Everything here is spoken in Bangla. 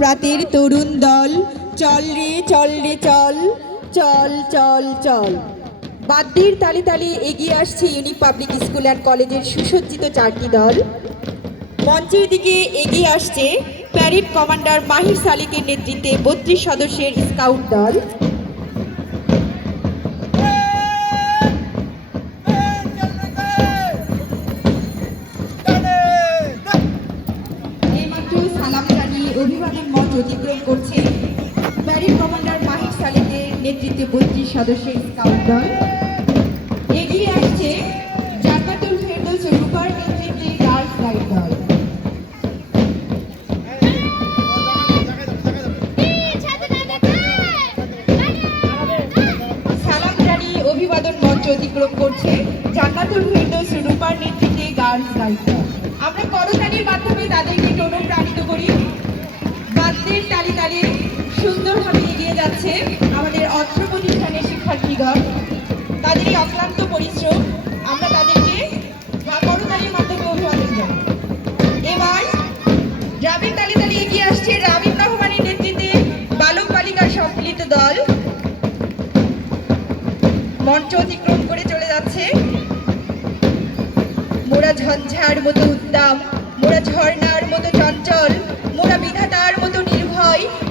প্রাতের তরুণ দল, চল রে চল রে চল, চল চল চল। বাদ্যের তালে তালে এগিয়ে আসছে ইউনিক পাবলিক স্কুল অ্যান্ড কলেজের সুসজ্জিত চারটি দল। মঞ্চের দিকে এগিয়ে আসছে প্যারেড কমান্ডার মাহির সালিকের নেতৃত্বে ৩২ সদস্যের স্কাউট দল। এইমাত্র সালাম জানিয়ে অভিবাদন মঞ্চ অতিক্রম করছে প্যারেড কমান্ডার মাহির সালিকের নেতৃত্বে ৩২ সদস্যের স্কাউট দল। এগিয়ে আসছে জান্নাতুল ফেরদৌস রূপার নেতৃত্বে গার্লস গাইড দল। সালাম জানিয়ে অভিবাদন মঞ্চ অতিক্রম করছে জান্নাতুল ফেরদৌস রূপার নেতৃত্বে গার্লস গাইড দল। আমরা করতালির মাধ্যমে তাদেরকে অনুপ্রাণিত করি। বাদ্যের তালে তালে সুন্দরভাবে এগিয়ে যাচ্ছে আমাদের অত্র প্রতিষ্ঠানের শিক্ষার্থীগণ। তাদের এই অক্লান্ত পরিশ্রম আমরা তাদেরকে করতালির মাধ্যমে অভিবাদন জানাই। এবার ড্রামের তালে তালে এগিয়ে আসছে রামিম রহমানের নেতৃত্বে বালক বালিকা সম্মিলিত দল। মঞ্চ অতিক্রম করে চলে যাচ্ছে। মোরা ঝঞ্ঝার মতো উদ্দাম, মোরা ঝর্ণার মতো চঞ্চল, মোরা বিধাতার মতো নির্ভয়।